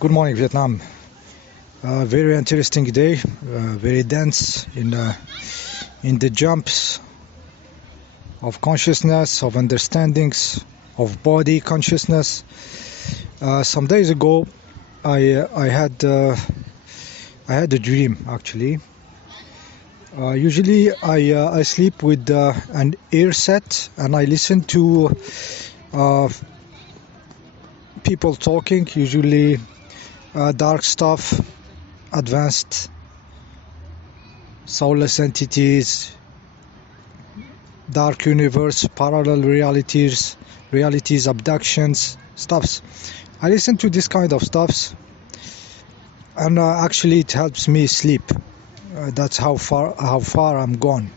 Good morning, Vietnam. Very interesting day, very dense in the jumps of consciousness, of understandings, of body consciousness. Some days ago, I had a dream actually. Usually, I sleep with an ear set and I listen to people talking, usually dark stuff, advanced soulless entities, dark universe, parallel realities, abductions, stuffs. I listen to this kind of stuffs, and actually it helps me sleep. That's how far I'm gone.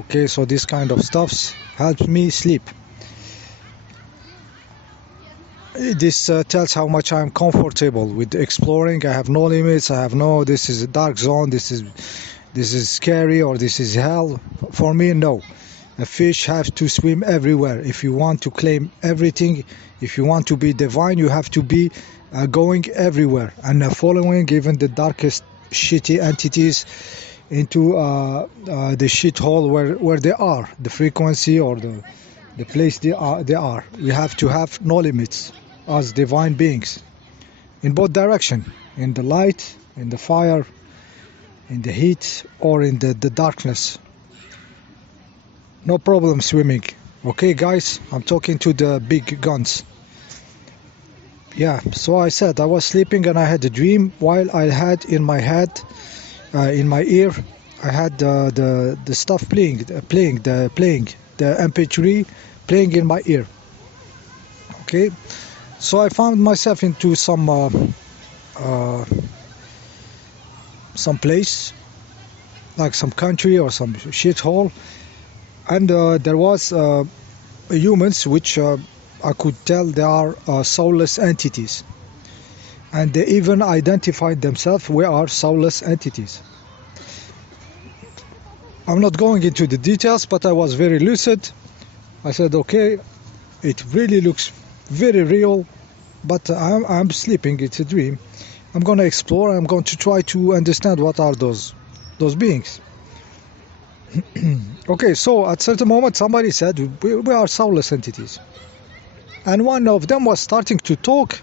Okay, so this kind of stuffs helps me sleep. This tells how much I'm comfortable with exploring. I have no limits. I have no, this is a dark zone, this is scary, or this is hell. For me, no. A fish has to swim everywhere. If you want to claim everything, if you want to be divine, you have to be going everywhere and following even the darkest shitty entities into the shithole where they are, the frequency or the place they are. We have to have no limits as divine beings in both direction, in the light, in the fire, in the heat, or in the darkness. No problem swimming. Okay, guys, I'm talking to the big guns. Yeah, so I said I was sleeping and I had a dream while I had in my head, in my ear, I had the stuff playing the MP3 playing in my ear. Okay, so I found myself into some place, like some country or some shithole, and there was humans which I could tell they are soulless entities, and they even identified themselves, we are soulless entities. I'm not going into the details, but I was very lucid. I said, okay, it really looks very real, but I'm sleeping, it's a dream. I'm going to explore, I'm going to try to understand what are those beings. Okay, so at a certain moment somebody said we are soulless entities, and one of them was starting to talk,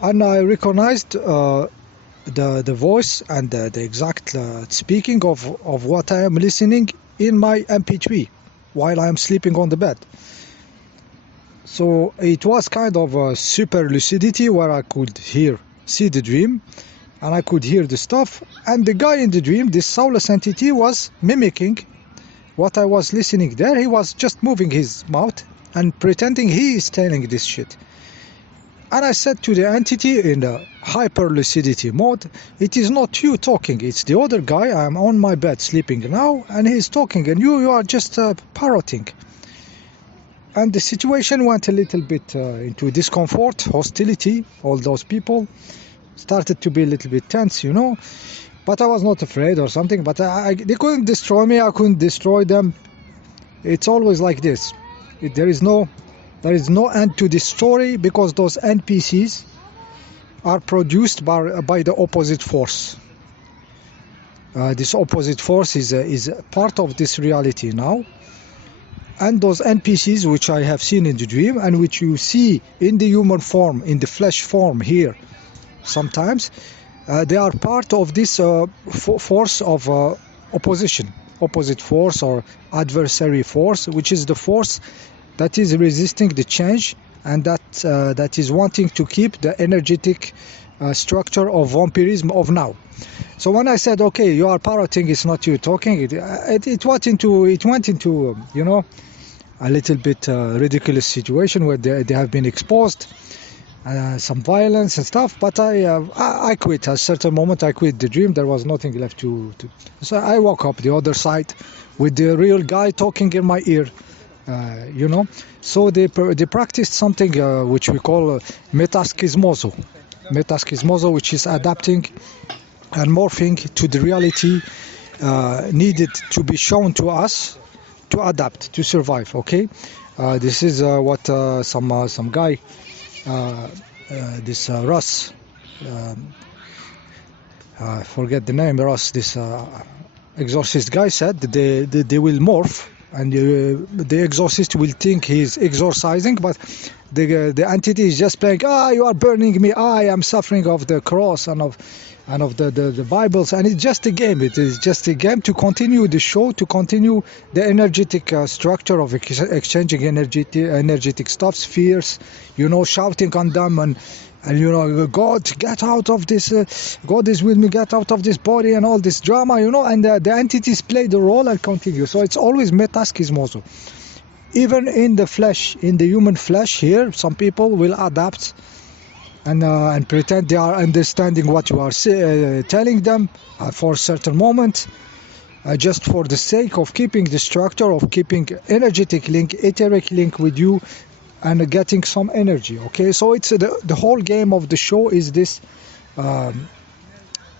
and I recognized the voice and the exact speaking of what I am listening in my MP3 while I am sleeping on the bed. So it was kind of a super lucidity where I could see the dream, and I could hear the stuff, and the guy in the dream, this soulless entity, was mimicking what I was listening there. He was just moving his mouth and pretending he is telling this shit. And I said to the entity in a hyper lucidity mode, it is not you talking, it's the other guy. I am on my bed sleeping now, and he's talking, and you are just parroting. And the situation went a little bit into discomfort, hostility. All those people started to be a little bit tense, you know. But I was not afraid or something. But they couldn't destroy me. I couldn't destroy them. It's always like this. There is no end to this story, because those NPCs are produced by the opposite force. This opposite force is part of this reality now. And those NPCs which I have seen in the dream, and which you see in the human form, in the flesh form here sometimes, they are part of this force of opposite force or adversary force, which is the force that is resisting the change, and that is wanting to keep the energetic structure of vampirism of now. So when I said, okay, you are parroting, it's not you talking, it went into you know, a little bit ridiculous situation where they have been exposed, some violence and stuff. But I quit. At a certain moment, I quit the dream. There was nothing left to. So I woke up the other side with the real guy talking in my ear. You know, so they practiced something which we call metaschismoso, which is adapting and morphing to the reality needed to be shown to us to adapt, to survive. Okay, this is what some guy this Russ, um, I forget the name, Russ, this exorcist guy said that they will morph, and the exorcist will think he's exorcising, but the entity is just playing, you are burning me, I am suffering of the cross and of the Bibles, and it's just a game. It is just a game to continue the show, to continue the energetic structure of exchanging energetic stuff, spheres, shouting on them, and God, get out of this, God is with me, get out of this body, and all this drama, and the entities play the role and continue. So it's always metaskismoso. Even in the flesh, in the human flesh here, some people will adapt and pretend they are understanding what you are telling them for a certain moment, just for the sake of keeping the structure, of keeping energetic link, etheric link with you, and getting some energy. Okay, so it's the whole game of the show is this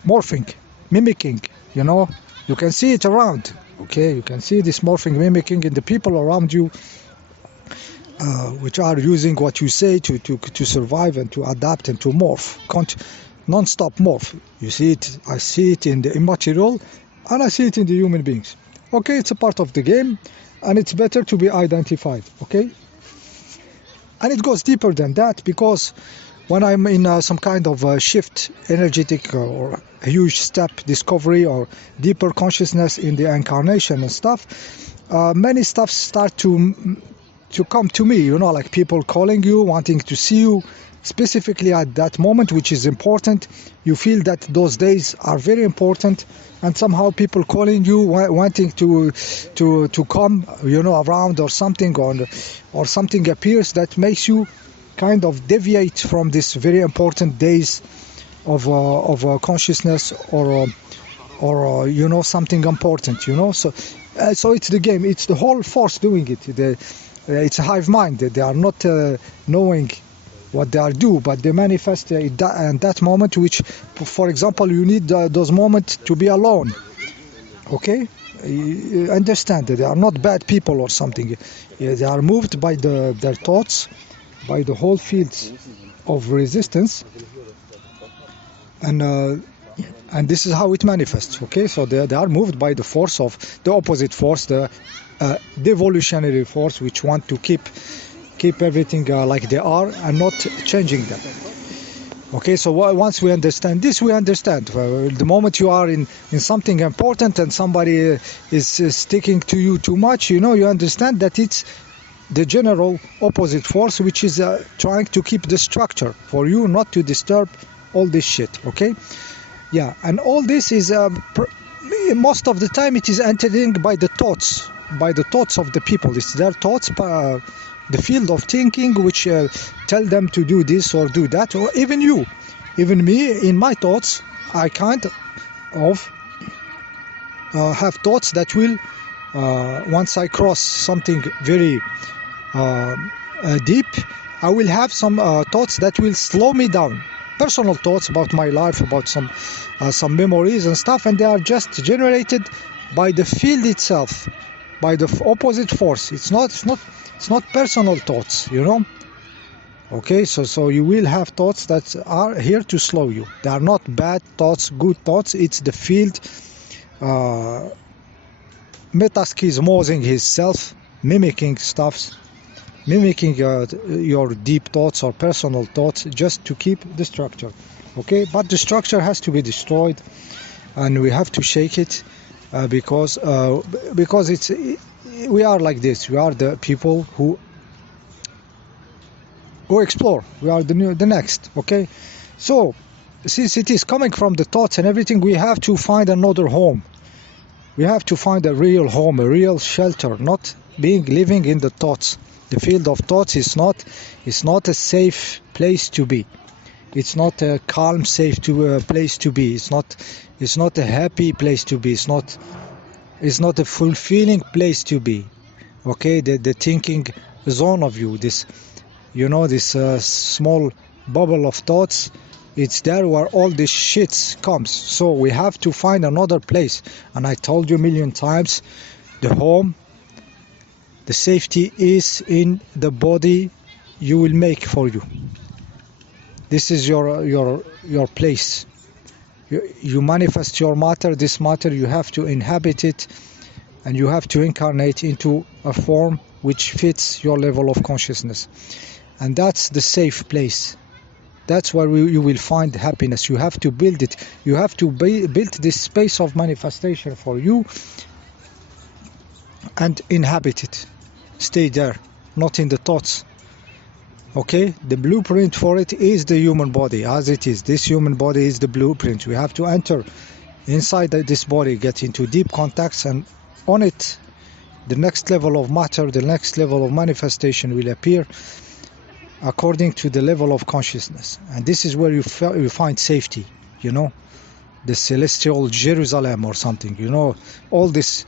morphing, mimicking. You can see it around. Okay, you can see this morphing, mimicking in the people around you, which are using what you say to survive and to adapt and to morph, non-stop morph. You see it, I see it in the immaterial, and I see it in the human beings. Okay, it's a part of the game, and it's better to be identified. Okay, and it goes deeper than that, because when I'm in some kind of shift, energetic or a huge step, discovery or deeper consciousness in the incarnation and stuff, many stuff start to come to me, like people calling you, wanting to see you specifically at that moment, which is important. You feel that those days are very important, and somehow people calling you, wanting to come, around or something, or something appears that makes you kind of deviate from this very important days of consciousness, or something important, so it's the game, it's the whole force doing it. It's a hive mind. They are not knowing what they are doing, but they manifest in that moment, which, for example, you need those moments to be alone. Okay, you understand that they are not bad people or something. They are moved by their thoughts, by the whole fields of resistance, and this is how it manifests. Okay, so they are moved by the force of the opposite force, the devolutionary force, which want to keep everything like they are and not changing them. Okay, so once we understand this, we understand the moment you are in something important and somebody is sticking to you too much, you understand that it's the general opposite force, which is trying to keep the structure for you, not to disturb all this shit. Okay, yeah, and all this is most of the time it is entering by the thoughts of the people. It's their thoughts, the field of thinking, which tell them to do this or do that, or even me, in my thoughts, I kind of have thoughts that will, once I cross something very deep, I will have some thoughts that will slow me down. Personal thoughts about my life, about some memories and stuff, and they are just generated by the field itself, by the opposite force. It's not personal thoughts, Okay, so you will have thoughts that are here to slow you. They are not bad thoughts, good thoughts. It's the field metaskismosing himself, mimicking stuffs, mimicking your deep thoughts or personal thoughts, just to keep the structure. Okay, but the structure has to be destroyed, and we have to shake it, because it's we are like this. We are the people who go explore. We are the next. Okay, so since it is coming from the thoughts and everything, we have to find another home. We have to find a real home, a real shelter, not living in the thoughts. The field of thoughts is not a safe place to be. It's not a calm, safe place to be. It's not a happy place to be. It's not a fulfilling place to be. Okay, the thinking zone of you, this small bubble of thoughts, it's there where all this shit comes. So we have to find another place. And I told you a million times, the home, the safety is in the body you will make for you. This is your place. You manifest your matter. This matter, you have to inhabit it, and you have to incarnate into a form which fits your level of consciousness. And that's the safe place. That's where you will find happiness. You have to build it. You have to build this space of manifestation for you and inhabit it. Stay there, not in the thoughts. Okay, the blueprint for it is the human body as it is. This human body is the blueprint. We have to enter inside this body, get into deep contacts, and on it, the next level of matter, the next level of manifestation will appear according to the level of consciousness. And this is where you find safety, you know, the celestial Jerusalem or something, you know, all this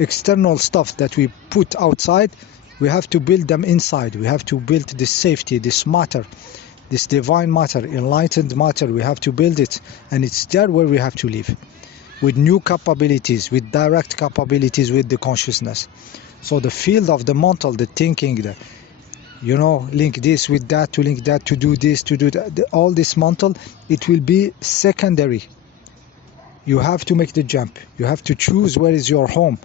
external stuff that we put outside, we have to build them inside. We have to build this safety, this matter, this divine matter, enlightened matter. We have to build it, and it's there where we have to live, with new capabilities, with direct capabilities with the consciousness. So the field of the mental, the thinking, the, you know, link this with that, to link that, to do this, to do that, all this mental, it will be secondary. You have to make the jump. You have to choose where is your home.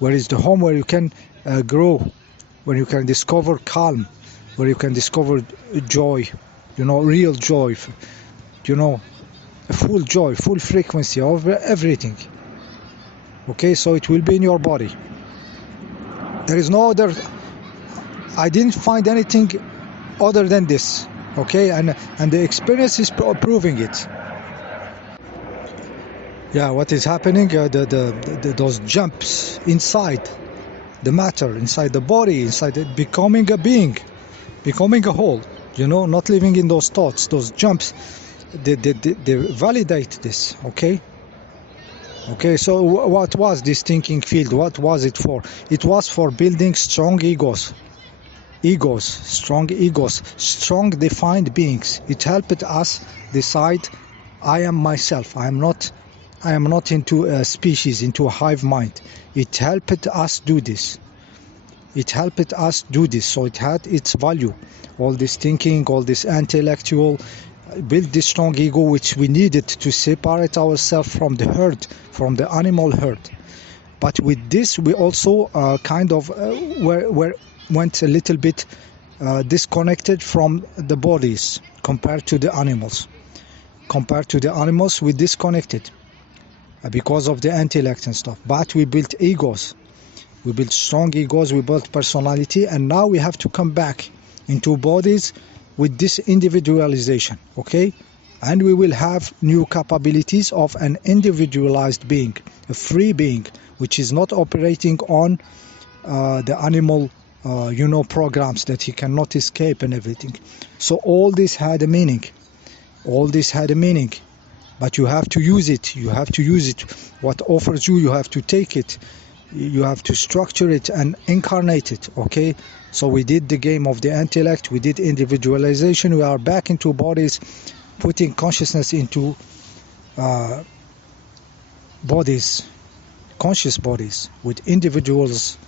Where is the home where you can grow, where you can discover calm, where you can discover joy, you know, real joy, you know, full joy, full frequency of everything. Okay, so it will be in your body. There is no other, I didn't find anything other than this. Okay, and the experience is proving it. Yeah, what is happening, those jumps inside the matter, inside the body, inside it, becoming a being, becoming a whole, you know, not living in those thoughts, those jumps, they validate this. Okay, so what was this thinking field? What was it for? It was for building strong egos, strong defined beings. It helped us decide, I am myself, I am not into a species, into a hive mind. It helped us do this. So it had its value. All this thinking, all this intellectual, build this strong ego which we needed to separate ourselves from the herd, from the animal herd. But with this, we also went a little bit disconnected from the bodies compared to the animals. We disconnected because of the intellect and stuff. But we built egos. We built strong egos, we built personality, and now we have to come back into bodies with this individualization, okay? And we will have new capabilities of an individualized being, a free being, which is not operating on the animal, programs that he cannot escape and everything. So all this had a meaning. But you have to use it. What offers you have to take it. You have to structure it and incarnate it, okay? So we did the game of the intellect, we did individualization, we are back into bodies, putting consciousness into bodies, conscious bodies, with individuals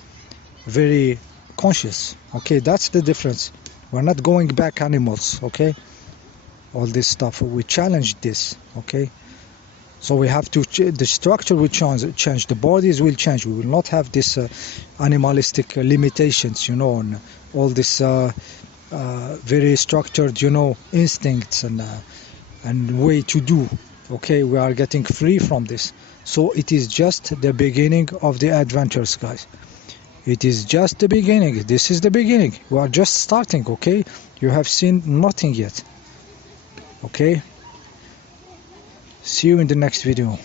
very conscious, okay? That's the difference. We're not going back animals, okay? All this stuff, we challenged this, okay? So we have to, the structure will change, the bodies will change. We will not have this animalistic limitations, and all this very structured, instincts and way to do. Okay, we are getting free from this. So it is just the beginning of the adventures, guys. It is just the beginning. This is the beginning. We are just starting, okay? You have seen nothing yet. Okay? See you in the next video.